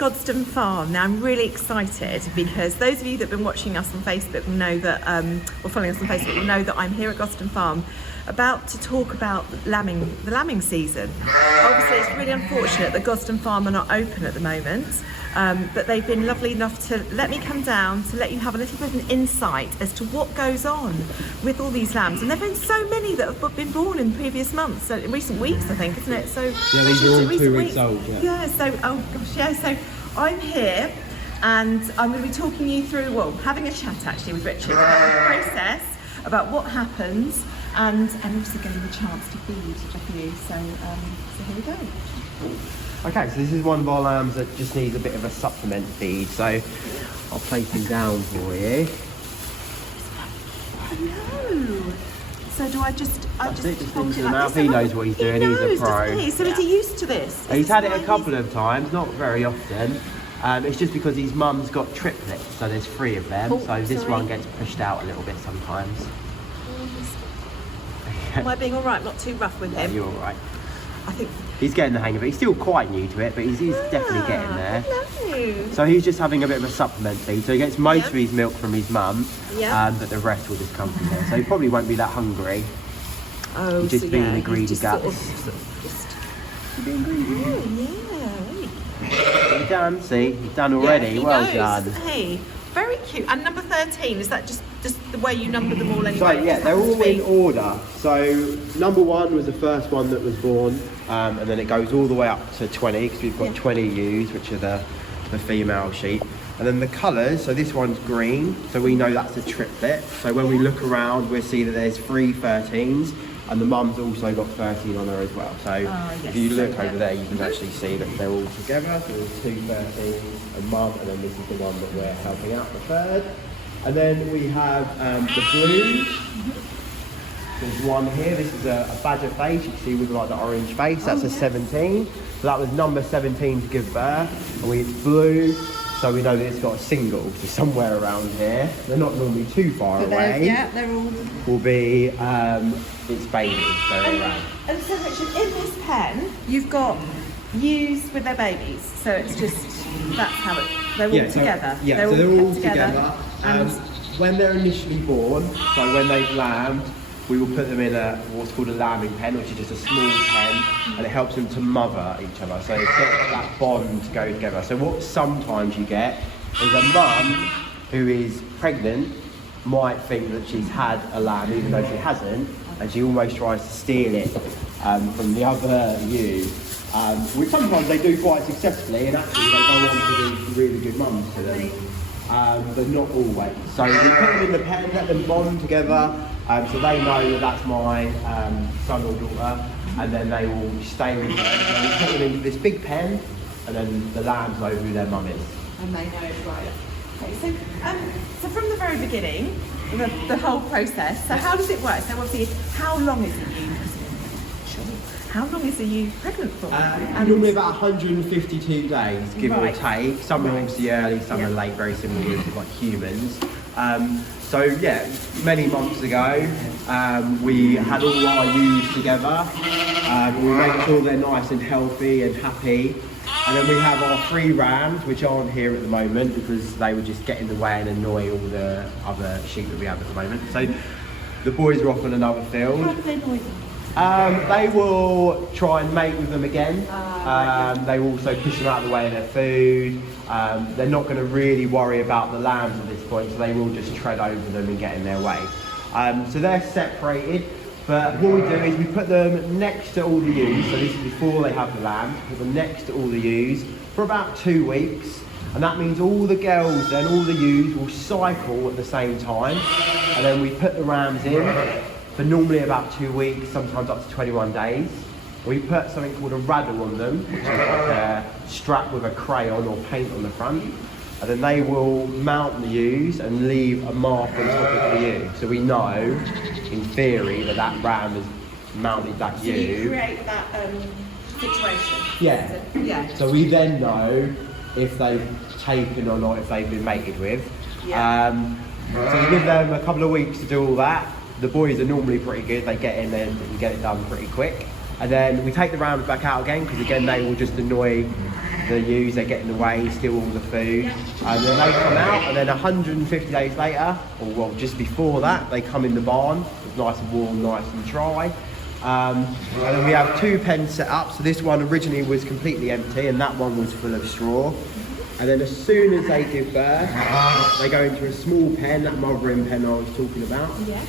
Godstone Farm. Now I'm really excited because those of you that have been watching us on Facebook will know that, or following us on Facebook will know that I'm here at Godstone Farm about to talk about the lambing season. Obviously it's really unfortunate that Godstone Farm are not open at the moment, but they've been lovely enough to let me come down to let you have a little bit of an insight as to what goes on with all these lambs. And there have been so many that have been born in previous months, so in recent weeks I think, isn't it? So yeah, these are all 2 weeks old. Yeah, so oh gosh, yeah, so I'm here and I'm going to be talking you through, well, having a chat actually with Richard about the process, about what happens, and also getting the chance to feed a few. So here we go. Okay, so this is one of our lambs that just needs a bit of a supplement feed, so I'll place him down for you. No. So do I just Just hold into it the like mouth. this? He knows what he's doing. He's a pro. Doesn't he? So is he used to this? He's had it a couple of times, not very often. It's just because his mum's got triplets, so there's 3 of them. Oh, so this sorry. one gets pushed out a little bit sometimes. Am I being all right? Not too rough with him? You're all right. I think He's getting the hang of it. He's still quite new to it, but he's definitely getting there. Hello. So he's just having a bit of a supplement feed. So he gets most of his milk from his mum, Yeah. but the rest will just come from there. So he probably won't be that hungry. Oh, He's just so being yeah, a greedy just gut. sort of just being greedy. Oh, yeah. He's done, see? He's done already. Yeah, he well knows. done. Hey, very cute. And number 13, is that just the way you number them all anyway? So yeah, Just they're happens all to in be- order. So number 1 was the first one that was born, and then it goes all the way up to 20 because we've got Yeah. 20 ewes, which are the female sheep. And then the colours, so this one's green, so we know that's a triplet. So when we look around, we'll see that there's 3 13s, and the mum's also got 13 on her as well. So yes. if you look Yeah. over there, you can actually see that they're all together. So there's 2 13s, a mum, and then this is the one that we're helping out, the third. And then we have the blues. There's one here. This is a badger face. You can see with like the orange face. That's a 17. So that was number 17 to give birth. And it's blue, so we know that it's got a single. So somewhere around here. They're not normally too far away. They're all. Will be its baby. So around. And so, Richard, in this pen, you've got ewes with their babies. So it's just that's how they're all together. So they're all kept together. And When they're initially born, so when they've lambed, we will put them in what's called a lambing pen, which is just a small pen, and it helps them to mother each other. So it's got that bond to go together. So what sometimes you get is a mum who is pregnant might think that she's had a lamb even though she hasn't, and she almost tries to steal it from the other ewe. Which sometimes they do quite successfully, and actually they go on to be really good mums to them. But not always. So we put them in the pen, let them bond together, so they know that that's my son or daughter, and then they will stay with them. And we put them into this big pen, and then the lambs know who their mum is. and they know it's right. Okay, so from the very beginning, the whole process. So how does it work? So obviously, how long is a ewe? How long is a ewe pregnant for? Normally about 152 days, give or Right. take. Some are obviously early, some are late, very similar to like humans. So yeah, many months ago, we had all our ewes together. We make sure they're nice and healthy and happy. And then we have our 3 rams, which aren't here at the moment because they would just get in the way and annoy all the other sheep that we have at the moment. So the boys are off on another field. How do they annoy them? They will try and mate with them again. They will also push them out of the way of their food. They're not going to really worry about the lambs at this point, so they will just tread over them and get in their way. So they're separated, but what we do is we put them next to all the ewes, so this is before they have the lambs, put them next to all the ewes for about 2 weeks, and that means all the girls and all the ewes will cycle at the same time, and then we put the rams in for normally about 2 weeks, sometimes up to 21 days. We put something called a raddle on them, which is like a strap with a crayon or paint on the front. And then they will mount the ewes and leave a mark on top of the ewe. So we know, in theory, that that ram has mounted that So ewe. you create that situation. Yeah. Yeah. So we then know if they've taken or not, if they've been mated with. Yeah. So we give them a couple of weeks to do all that. The boys are normally pretty good. They get in there and get it done pretty quick. And then we take the rams back out again because again they will just annoy the ewes, they're getting away, steal all the food. And then they come out, and then 150 days later, or well, just before that, they come in the barn. It's nice and warm, nice and dry. And then we have 2 pens set up. So this one originally was completely empty, and that one was full of straw. And then as soon as they give birth, they go into a small pen, that mothering pen I was talking about. Yeah.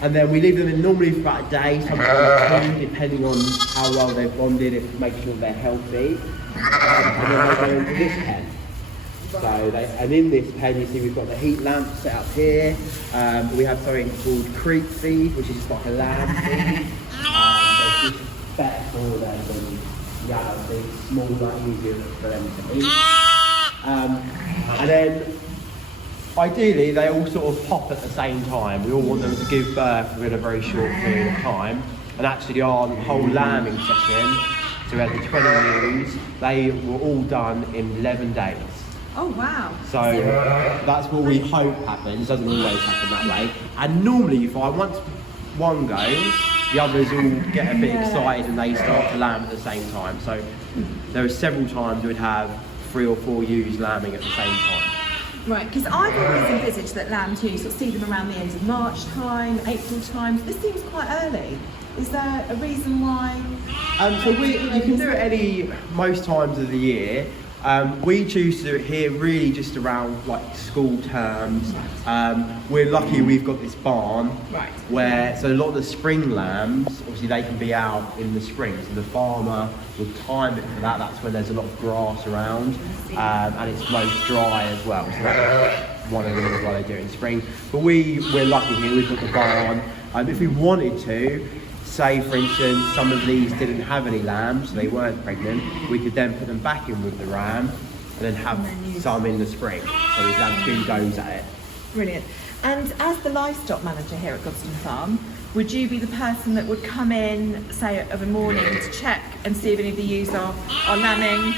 And then we leave them in normally for about a day, sometimes 2, depending on how well they've bonded, if make sure they're healthy. And then they go into this pen. And in this pen, you see we've got the heat lamp set up here. We have something called creep feed, which is like a lamb feed. So it's just better for them than yellow feed, smaller, easier for them to eat. And then ideally, they all sort of pop at the same time. We all want them to give birth within a very short period of time. And actually, our whole lambing session, so we had the 20 ewes, they were all done in 11 days. Oh wow. So that's what we hope happens. It doesn't always happen that way. And normally you find once one goes, the others all get a bit excited and they start to lamb at the same time. So there are several times we'd have 3 or 4 ewes lambing at the same time. Right, because I've always envisaged that lambs, you sort of see them around the end of March time, April time. This seems quite early. Is there a reason why? So you can do it most times of the year. We choose to do it here really just around like school terms. We're lucky we've got this barn where, so a lot of the spring lambs, obviously they can be out in the spring, so the farmer will time it for that. That's when there's a lot of grass around and it's most dry as well. So that's one of the reasons why they do it in spring. But we're lucky here, we've got the barn. If we wanted to, say for instance some of these didn't have any lambs, so they weren't pregnant, we could then put them back in with the ram and then have some in the spring, so we could have 2 goes at it. Brilliant. And as the livestock manager here at Godstone Farm, would you be the person that would come in, say of a morning, to check and see if any of the ewes are lambing?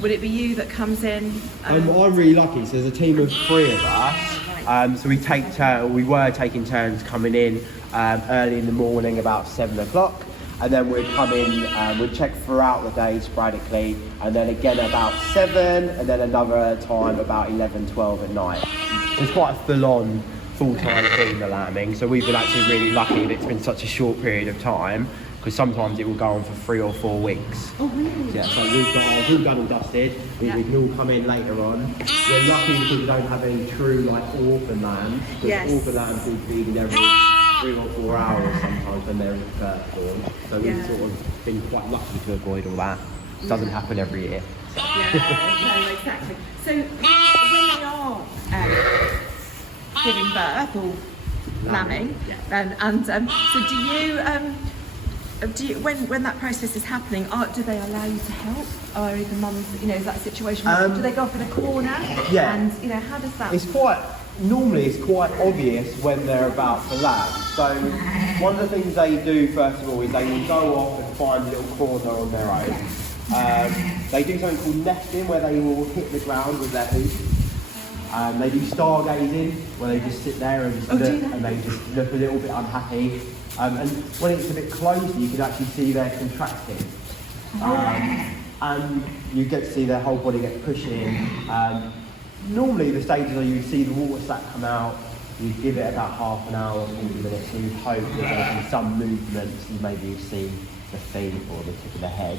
Would it be you that comes in? I'm really lucky, so there's a team of 3 of us, so we were taking turns coming in early in the morning about 7 o'clock, and then we'd come in, we'd check throughout the day sporadically, and then again about 7, and then another time about 11, 12 at night. It's quite a full-on, full-time thing, the lambing, so we've been actually really lucky that it's been such a short period of time, because sometimes it will go on for 3 or 4 weeks. Oh really? Yeah, so we've got ours all done and dusted. We can all come in later on. We're lucky because we don't have any true like orphan lambs. Because orphan lambs will feed every 3 or 4 hours sometimes when they're first born. So we've sort of been quite lucky to avoid all that. It doesn't happen every year. Yeah, no, exactly. So when they are giving birth or lambing, so do you when that process is happening, do they allow you to help? Or are the mums, is that a situation where do they go off in a corner? Yeah. And how does that? Normally it's quite obvious when they're about to lamb. So one of the things they do first of all is they will go off and find a little corner on their own. They do something called nesting where they will hit the ground with their hooves. They do stargazing where they just sit there and just look, and they just look a little bit unhappy. And when it's a bit closer, you can actually see they're contracting. And you get to see their whole body get pushed in. Normally the stages are you see the water sac come out, you give it about half an hour, 40 minutes, and you hope that there'll be some movement, maybe you see the feet or the tip of the head.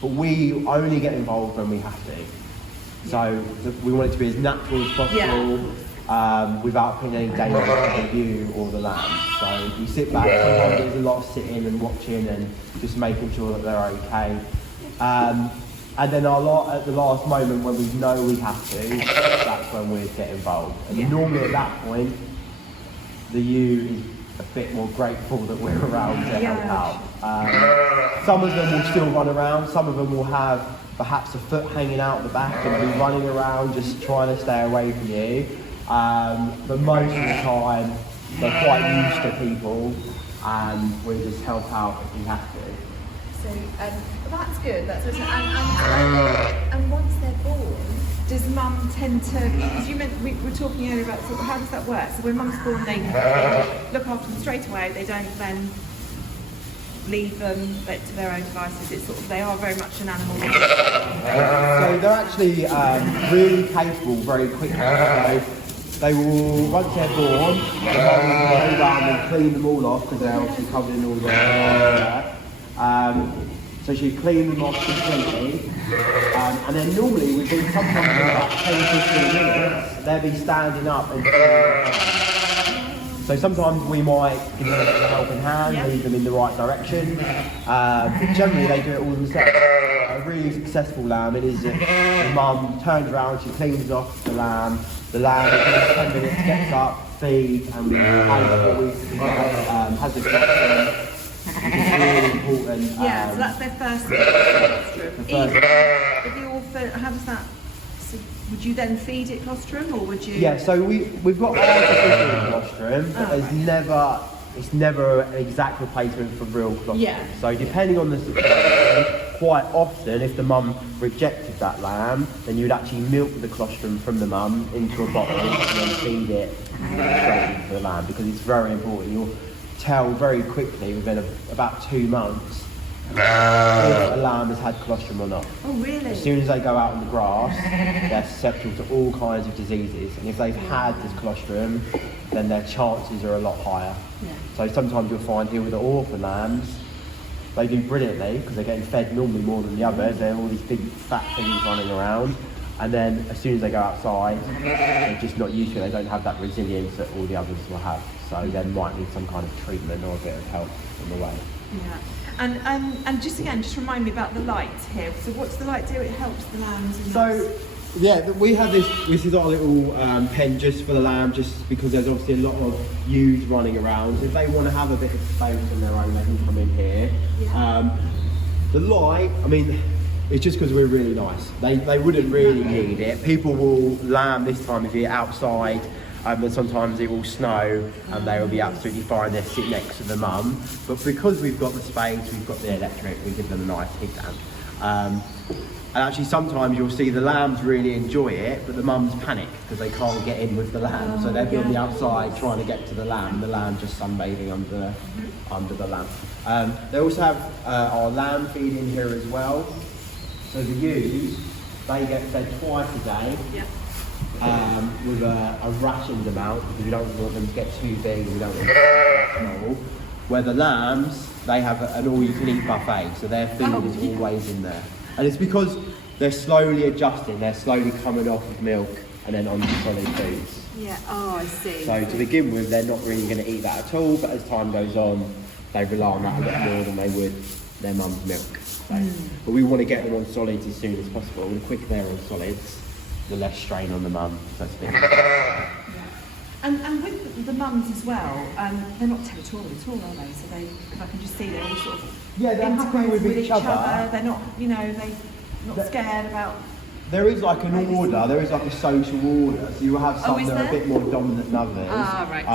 But we only get involved when we have to. So we want it to be as natural as possible, without putting any danger to you or the lamb. So you sit back, sometimes there's a lot of sitting and watching and just making sure that they're okay. And then at the last moment when we know we have to, that's when we get involved. And normally at that point, the ewe is a bit more grateful that we're around to help out. Some of them will still run around, some of them will have perhaps a foot hanging out the back and be running around just trying to stay away from you. But most of the time, they're quite used to people and we just help out if we have to. So that's good. And once they're born, does mum tend to? Because we were talking earlier about sort of how does that work? So when mum's born, they look after them straight away. They don't then leave them to their own devices? It's sort of, they are very much an animal. So they're actually really capable very quickly. So they will, once they're born, the mum will go down and clean them all off because they're obviously covered in all the hair. So she clean them off completely. And then normally within sometimes in about 10-15 minutes, they'll be standing up and so sometimes we might give them a helping hand, lead them in the right direction. But generally they do it all themselves. A really successful lamb, it is that the mum turns around, she cleans off the lamb within 10 minutes gets up, feeds, and has this colostrum. It's really important. So that's their first colostrum. If you all, how does that? So would you then feed it colostrum, or would you? Yeah, so we've got artificial colostrum, but it's never an exact replacement for real colostrum. Yeah. So depending on the situation, quite often if the mum rejected that lamb, then you'd actually milk the colostrum from the mum into a bottle and then feed it straight into the lamb, because it's very important. You'll tell very quickly within about 2 months if a lamb has had colostrum or not. Oh really? As soon as they go out on the grass, they're susceptible to all kinds of diseases, and if they've had this colostrum, then their chances are a lot higher. Yeah. So sometimes you'll find here with the orphan lambs, they do brilliantly because they're getting fed normally more than the others. They're all these big fat things running around, and then as soon as they go outside, they're just not used to it. They don't have that resilience that all the others will have. So they might need some kind of treatment or a bit of help on the way. Yeah. And just again, just remind me about the light here. So what's the light do? It helps the lambs. So yeah, we have this is our little pen just for the lamb, just because there's obviously a lot of ewes running around. So if they want to have a bit of space on their own, they can come in here. Yeah. The light, I mean, it's just because we're really nice. They wouldn't really need it. People will lamb this time of year outside. And sometimes it will snow and they will be absolutely fine. They're sitting next to the mum. But because we've got the space, we've got the electric, we give them a nice heat lamp. And actually sometimes you'll see the lambs really enjoy it, but the mums panic because they can't get in with the lamb. So they'll be on the outside trying to get to the lamb, and the lamb just sunbathing under the lamp. They also have our lamb feed in here as well. So the ewes, they get fed twice a day. Yeah. With a rationed amount, because we don't want them to get too big, we don't want them to get small. Where the lambs, they have an all-you-can-eat buffet, so their food is always in there. And it's because they're slowly adjusting, they're slowly coming off of milk and then onto solid foods. Yeah, I see. So to begin with, they're not really going to eat that at all, but as time goes on, they rely on that a bit more than they would their mum's milk. So, but we want to get them on solids as soon as possible. The quicker they're on solids, the less strain on the mum, so to speak. And with the mums as well, they're not territorial at all, are they? So they, if I can just see, they're all sort of they're happy with each other. They're not, they're not scared about. There is like an order. There is like a social order. So you will have some that are a bit more dominant than others. Ah, right.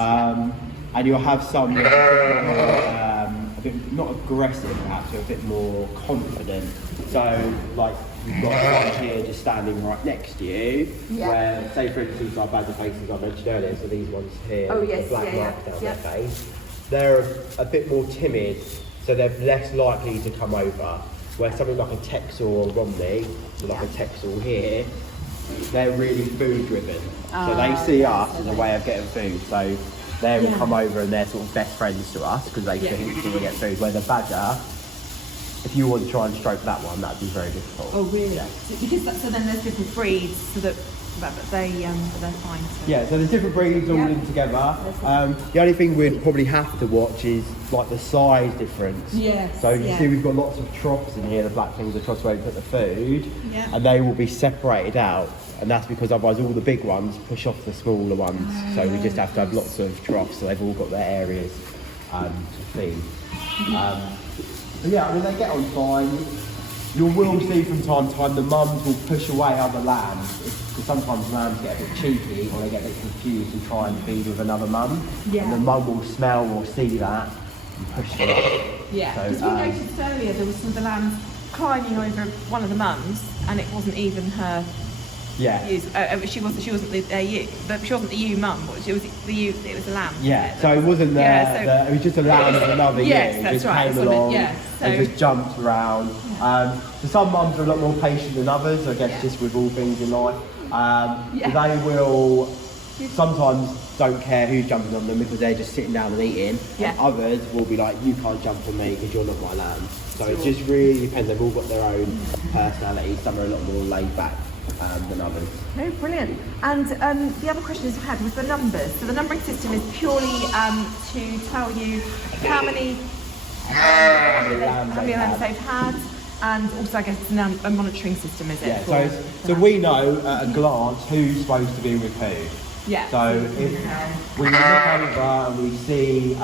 And you'll have some that are a bit not aggressive, perhaps, or a bit more confident. So like. We've got one here just standing right next to you, where, say for instance, our badger faces I mentioned earlier, so these ones here, the black mark down their face, they're a bit more timid, so they're less likely to come over. Where something like a Texel or Romney, so like a Texel here, they're really food driven. So they see us as a way of getting food, so they will come over and they're sort of best friends to us because they think we get food. Where the badger, if you want to try and stroke that one, that'd be very difficult. Oh really? Yeah. So then there's different breeds, so that but they're fine. So. Yeah, so there's different breeds all in together. The only thing we'd probably have to watch is like the size difference. Yes. So you see we've got lots of troughs in here, the black things are troughs where we put the food, and they will be separated out. And that's because otherwise all the big ones push off the smaller ones. So we just have to have lots of troughs, so they've all got their areas to feed. Yeah, I mean, they get on fine. You will see from time to time the mums will push away other lambs, because sometimes lambs get a bit cheeky or they get a bit confused and try and feed with another mum. Yeah. And the mum will smell or see that and push them off. Yeah, because we noticed earlier there was some of the lambs climbing over one of the mums, and it wasn't even her Yeah. ewes. She wasn't the ewe, but she wasn't the ewe mum. She was the ewe. It was a lamb. Yeah, so it wasn't it was just a lamb of another ewe. Yes, It that's just right. came along So and just jumped around. So some mums are a lot more patient than others, I guess, just with all things in life. They will sometimes don't care who's jumping on them because they're just sitting down and eating. Yeah. And others will be like, you can't jump on me because you're not my lamb. So it just really depends. They've all got their own personality. Some are a lot more laid back than others. No, brilliant. And the other questions we had was the numbers. So the numbering system is purely to tell you how many lambs they've had, and also I guess it's a monitoring system, is it? Yeah. So we know at a glance who's supposed to be with who. Yeah. So if we look over and we see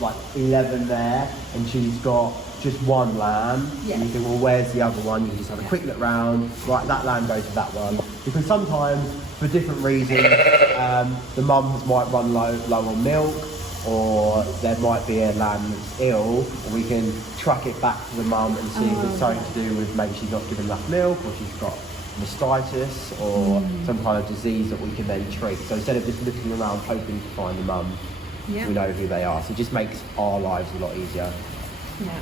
like 11 there, and she's got just one lamb, and you think, well, where's the other one? You can just have a quick look round. Right, that lamb goes to that one. Because sometimes, for different reasons, the mums might run low on milk, or there might be a lamb that's ill, and we can track it back to the mum and see if it's something to do with maybe she's not giving enough milk, or she's got mastitis, or some kind of disease that we can then treat. So instead of just looking around hoping to find the mum, we know who they are. So it just makes our lives a lot easier. Yeah.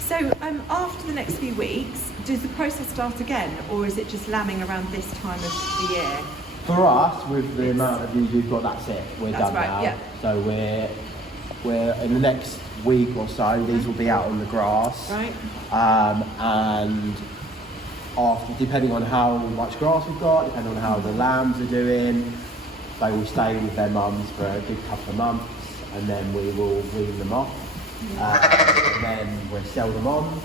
So after the next few weeks, does the process start again, or is it just lambing around this time of the year? For us, with the amount of views we've got, that's it. We're done now. Yeah. So we're in the next week or so. These will be out on the grass. Right. And after, depending on how much grass we've got, depending on how the lambs are doing, they will stay with their mums for a good couple of months, and then we will wean them off. And then we'll sell them on.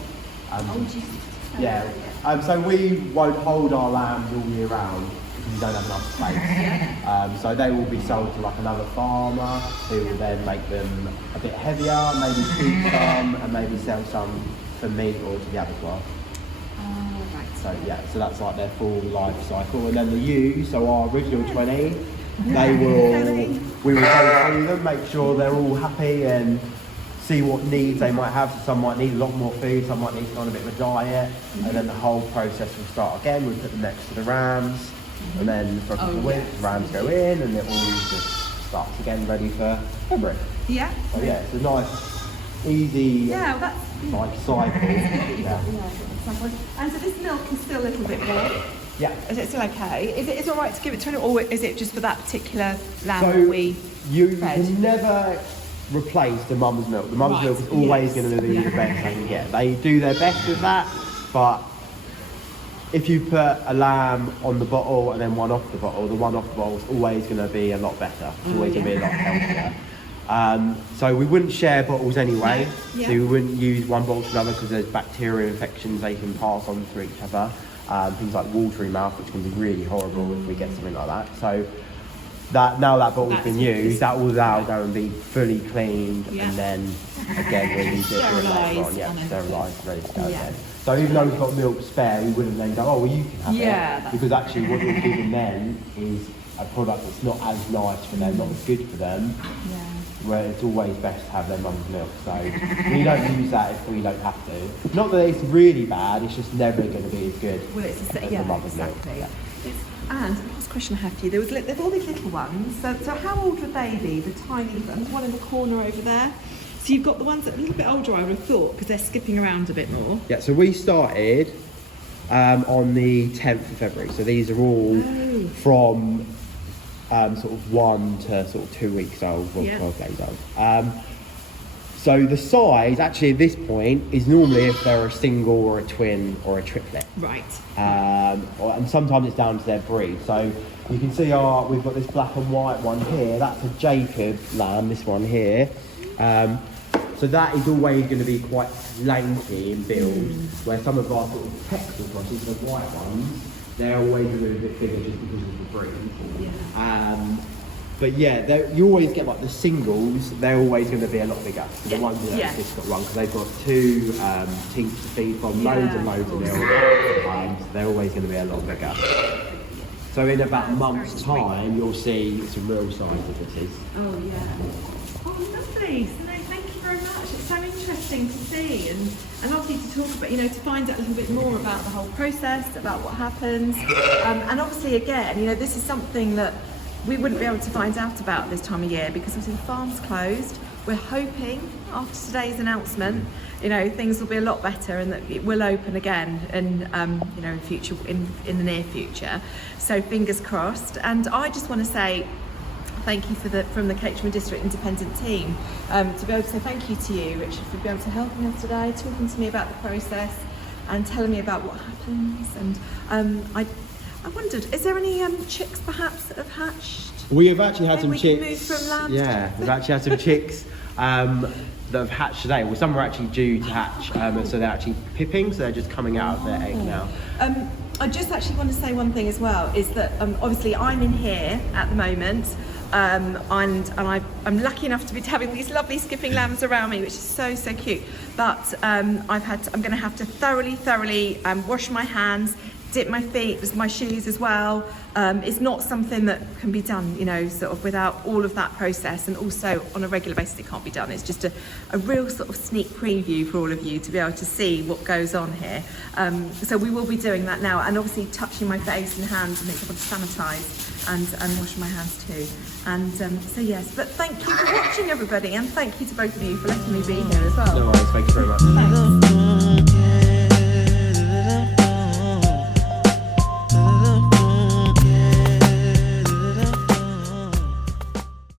So we won't hold our lambs all year round because we don't have enough space. So they will be sold to like another farmer who will then make them a bit heavier, maybe keep some and maybe sell some for meat or to the abattoir. So that's like their full life cycle. And then the ewes, so our original 20, we will go through them, make sure they're all happy and see what needs they might have. So some might need a lot more food, some might need to go on a bit of a diet, and then the whole process will start again. We'll put them next to the rams, and then for a couple of weeks, the rams go in, and it all just starts again, ready for February. Yeah. So it's a nice, easy cycle. And so this milk is still a little bit more. Yeah. Is it still okay? Is it all right to give it to anyone, or is it just for that particular lamb So that we you fed? can never replace the mum's milk. The mum's milk is always going to be the best they can get. They do their best with that, but if you put a lamb on the bottle and then one off the bottle, the one off the bottle is always going to be a lot better. It's always going to be a lot healthier. So we wouldn't share bottles anyway. So we wouldn't use one bottle to another because there's bacterial infections they can pass on through each other. Things like watery mouth, which can be really horrible if we get something like that. So that now that bottle's been used, that will now go and be fully cleaned, and then again we'll use it for later on. Sterilised, ready to go again. So even though we've got milk spare, we wouldn't then go, oh well, you can have it, because actually what you're giving them is a product that's not as nice for them, not as good for them. Where it's always best to have their mum's milk. So we don't use that if we don't have to. Not that it's really bad, it's just never going to be as good Well, it's as the mum's milk. Yeah. And the last question I have for you, there's all these little ones. So how old would they be? The tiny, there's one in the corner over there. So you've got the ones that are a little bit older, I would have thought, because they're skipping around a bit more. Yeah, so we started on the 10th of February. So these are all from sort of 1 to sort of 2 weeks old, or 12 days old. So the size, actually at this point, is normally if they're a single or a twin or a triplet. Right. And sometimes it's down to their breed. So you can see we've got this black and white one here. That's a Jacob lamb, this one here. So that is always going to be quite lanky in build, where some of our sort of Texas crosses, the white ones, they're always a little bit bigger just because of the breed. But you always get like the singles, they're always going to be a lot bigger than the ones that have just got one, because they've got 2 tinks to feed from, loads and loads of milk. So they're always going to be a lot bigger. So in about a month's time, you'll see some real size differences. Oh, yeah. Oh, lovely. So, no, thank you very much. It's so interesting. interesting to see and obviously to talk about, you know, to find out a little bit more about the whole process, about what happens. And obviously, again, you know, this is something that we wouldn't be able to find out about this time of year because obviously the farm's closed. We're hoping after today's announcement, you know, things will be a lot better and that it will open again and, you know, in the near future. So fingers crossed. And I just want to say thank you from the Caterham District Independent team to be able to say thank you to you, Richard, for being able to help me today, talking to me about the process and telling me about what happens. And I wondered, is there any chicks perhaps that have hatched? We have actually had Maybe some we chicks. can move from land. Yeah, we've actually had some chicks that have hatched today. Well, some are actually due to hatch, and so they're actually pipping, so they're just coming out of their egg now. I just actually want to say one thing as well, is that obviously I'm in here at the moment, and I'm lucky enough to be having these lovely skipping lambs around me, which is so cute. But I'm going to have to thoroughly wash my hands, dip my feet with my shoes as well. It's not something that can be done, you know, sort of without all of that process, and also on a regular basis it can't be done. It's just a real sort of sneak preview for all of you to be able to see what goes on here. So we will be doing that now, and obviously touching my face and hands and making sure to sanitise and washing my hands too. And so yes, but thank you for watching everybody, and thank you to both of you for letting me be here as well. No worries, thank you very much. Thanks.